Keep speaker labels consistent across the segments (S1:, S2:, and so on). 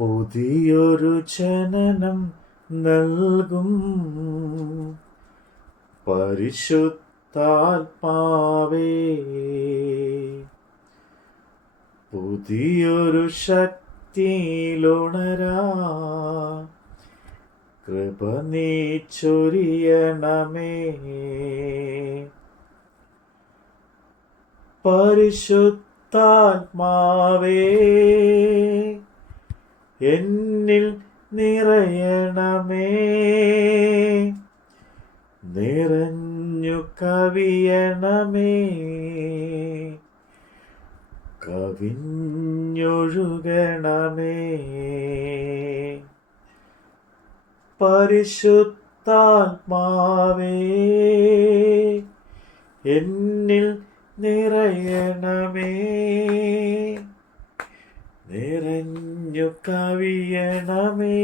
S1: പുതിയൊരു ജനനം നൽകും പരിശുദ്ധാത്മാവേ പുതിയൊരു ശക്തിയിലുണരാ കൃപ നീ ചൊരിയണമേ പരിശുദ്ധാത്മാവേ എന്നിൽ നിറയണമേ നിറഞ്ഞു കവിയണമേ കവിഞ്ഞൊഴുകണമേ പരിശുദ്ധാത്മാവേ എന്നിൽ നിറയണമേ നിറഞ്ഞ കവിഞ്ഞു കവിയണമേ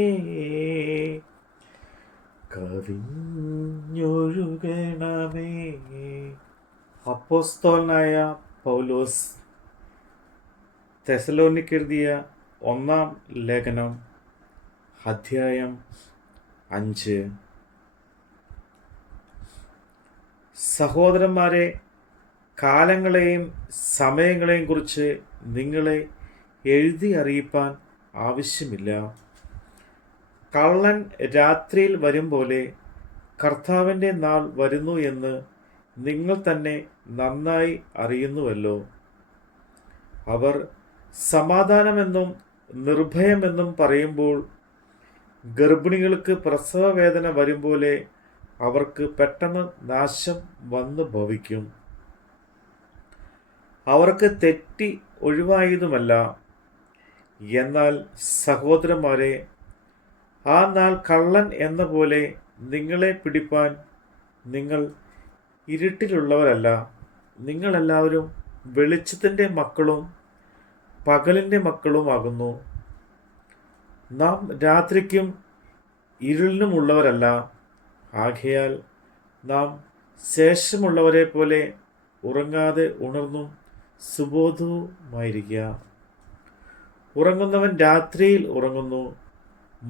S1: കവിഞ്ഞൊഴുകണമേ അപ്പോസ്തോലനായ പൗലോസ് തെസലോനിക്കെഴുതിയ ഒന്നാം ലേഖനം അധ്യായം അഞ്ച് സഹോദരന്മാരെ കാലങ്ങളെയും സമയങ്ങളെയും കുറിച്ച് നിങ്ങളെ എഴുതി അറിയിപ്പാൻ ആവശ്യമില്ല കള്ളൻ രാത്രിയിൽ വരും പോലെ കർത്താവിൻ്റെ നാൾ വരുന്നു എന്ന് നിങ്ങൾ തന്നെ നന്നായി അറിയുന്നുവല്ലോ അവർ സമാധാനമെന്നും നിർഭയമെന്നും പറയുമ്പോൾ ഗർഭിണികൾക്ക് പ്രസവവേദന വരും പോലെ അവർക്ക് പെട്ടെന്ന് നാശം വന്നു ഭവിക്കും അവർക്ക് തെറ്റി ഒഴിവായതുമല്ല എന്നാൽ സഹോദരന്മാരെ ആ നാൾ കള്ളൻ എന്ന പോലെ നിങ്ങളെ പിടിപ്പാൻ നിങ്ങൾ ഇരുട്ടിലുള്ളവരല്ല നിങ്ങളെല്ലാവരും വെളിച്ചത്തിൻ്റെ മക്കളും പകലിൻ്റെ മക്കളുമാകുന്നു നാം രാത്രിക്കും ഇരുളിനുമുള്ളവരല്ല ആകയാൽ നാം ശേഷമുള്ളവരെ പോലെ ഉറങ്ങാതെ ഉണർന്നും സുബോധവുമായിരിക്കുക ഉറങ്ങുന്നവൻ രാത്രിയിൽ ഉറങ്ങുന്നു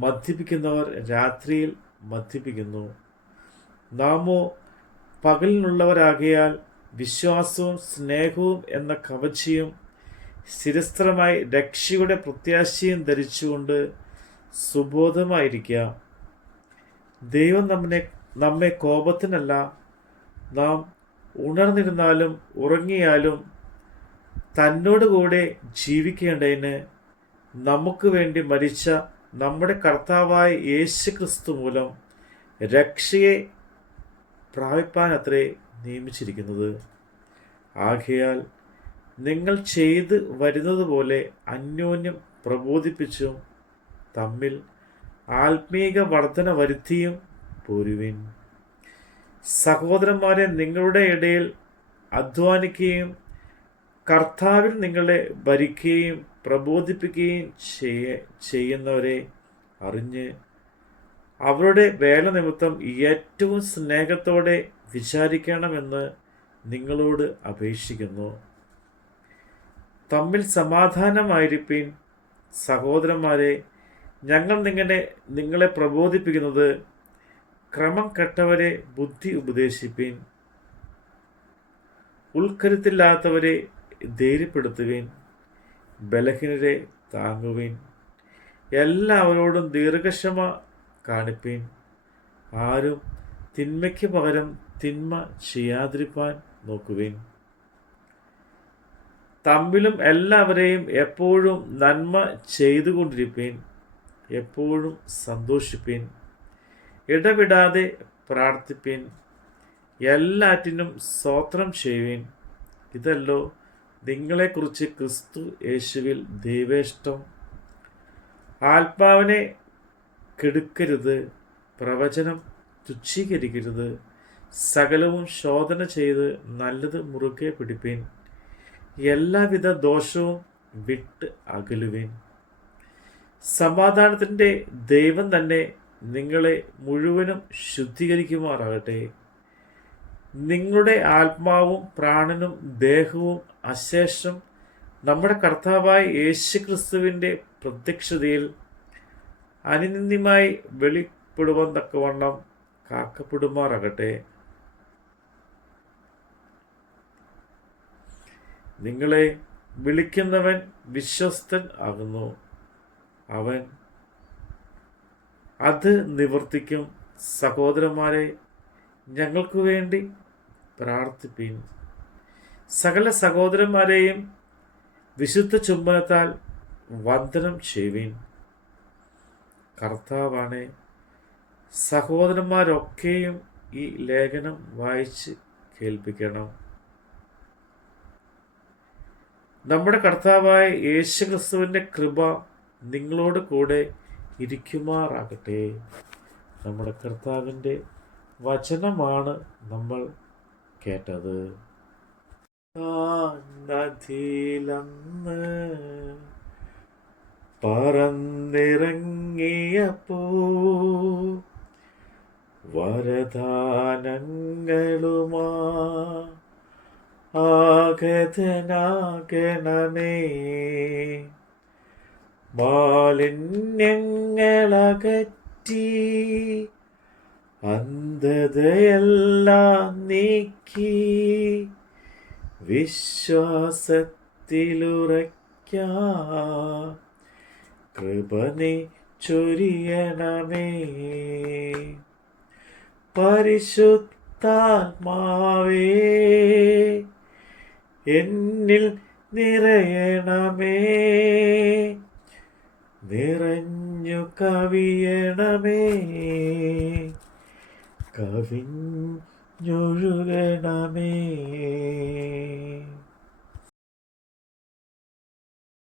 S1: മദ്യപിക്കുന്നവർ രാത്രിയിൽ മദ്യപിക്കുന്നു നാമോ പകലിനുള്ളവരാകയാൽ വിശ്വാസവും സ്നേഹവും എന്ന കവചിയും സ്ഥിരസ്ഥരമായി രക്ഷയുടെ പ്രത്യാശയും ധരിച്ചുകൊണ്ട് സുബോധമായിരിക്കുക ദൈവം നമ്മെ നമ്മെ കോപത്തിനല്ല നാം ഉണർന്നിരുന്നാലും ഉറങ്ങിയാലും തന്നോടുകൂടെ ജീവിക്കേണ്ടതിന് നമുക്ക് വേണ്ടി മരിച്ച നമ്മുടെ കർത്താവായ യേശു ക്രിസ്തു മൂലം രക്ഷയെ പ്രാപിപ്പാൻ അത്രേ നിയമിച്ചിരിക്കുന്നത് ആകയാൽ നിങ്ങൾ ചെയ്ത് വരുന്നത് പോലെ അന്യോന്യം പ്രബോധിപ്പിച്ചും തമ്മിൽ ആത്മീക വർധന വരുത്തിയും പോരുവിൻ സഹോദരന്മാരെ നിങ്ങളുടെ ഇടയിൽ അധ്വാനിക്കുകയും കർത്താവിൽ നിങ്ങളെ ഭരിക്കുകയും പ്രബോധിപ്പിക്കുകയും ചെയ്യ ചെയ്യുന്നവരെ അറിഞ്ഞ് അവരുടെ വേല നിമിത്തം ഏറ്റവും സ്നേഹത്തോടെ വിചാരിക്കണമെന്ന് നിങ്ങളോട് അപേക്ഷിക്കുന്നു തമ്മിൽ സമാധാനമായിരിപ്പിൻ സഹോദരന്മാരെ ഞങ്ങൾ നിങ്ങളെ നിങ്ങളെ പ്രബോധിപ്പിക്കുന്നത് ക്രമം കെട്ടവരെ ബുദ്ധി ഉപദേശിപ്പീൻ ഉൾക്കരുത്തില്ലാത്തവരെ ധൈര്യപ്പെടുത്തുകയും ബലഹീനരെ താങ്ങുകയും എല്ലാവരോടും ദീർഘക്ഷമ കാണിപ്പീൻ ആരും തിന്മയ്ക്ക് പകരം തിന്മ ചെയ്യാതിരിപ്പാൻ നോക്കുകയും തമ്മിലും എല്ലാവരെയും എപ്പോഴും നന്മ ചെയ്തുകൊണ്ടിരിപ്പീൻ എപ്പോഴും സന്തോഷിപ്പീൻ ഇടവിടാതെ പ്രാർത്ഥിപ്പീൻ എല്ലാറ്റിനും സ്വോത്രം ചെയ്യുവീൻ ഇതല്ലോ നിങ്ങളെക്കുറിച്ച് ക്രിസ്തു യേശുവിൽ ദൈവേഷ്ടം ആത്മാവിനെ കെടുക്കരുത് പ്രവചനം തുച്ഛീകരിക്കരുത് സകലവും ശോധന ചെയ്ത് നല്ലത് മുറുകെ പിടിപ്പീൻ എല്ലാവിധ ദോഷവും വിട്ട് അകലുവേൻ സമാധാനത്തിൻ്റെ ദൈവം തന്നെ നിങ്ങളെ മുഴുവനും ശുദ്ധീകരിക്കുമാറാകട്ടെ നിങ്ങളുടെ ആത്മാവും പ്രാണനും ദേഹവും അശേഷം നമ്മുടെ കർത്താവായ യേശു ക്രിസ്തുവിൻ്റെ പ്രത്യക്ഷതയിൽ അനുനിന്ദ്യമായി വെളിപ്പെടുവാൻ തക്കവണ്ണം കാക്കപ്പെടുമാറാകട്ടെ നിങ്ങളെ വിളിക്കുന്നവൻ വിശ്വസ്തൻ ആകുന്നു അവൻ അത് നിവർത്തിക്കും സഹോദരന്മാരെ ഞങ്ങൾക്ക് വേണ്ടി പ്രാർത്ഥിപ്പീൻ സകല സഹോദരന്മാരെയും വിശുദ്ധ ചുംബനത്താൽ വന്ദനം ചെയ്യുവീൻ കർത്താവാണ് സഹോദരന്മാരൊക്കെയും ഈ ലേഖനം വായിച്ച് കേൾപ്പിക്കണം നമ്മുടെ കർത്താവായ യേശു ക്രിസ്തുവിൻ്റെ കൃപ നിങ്ങളോട് കൂടെ ഇരിക്കുമാറാകട്ടെ നമ്മുടെ കർത്താവിൻ്റെ വചനമാണ് നമ്മൾ കേട്ടത് നദിയിലന്ന് പറന്നിറങ്ങിയപ്പോ വരദാനങ്ങളുമാ ആഗതനാകണമേ മാലിന്യങ്ങളകറ്റി അന്ധതയെല്ലാം നീക്കി വിശ്വാസത്തിലുറയ്ക്ക കൃപനെ ചൊരിയണമേ പരിശുദ്ധാത്മാവേ എന്നിൽ നിറയണമേ നിറഞ്ഞു കവിയണമേ കവിഞ്ഞൊഴുകണമേ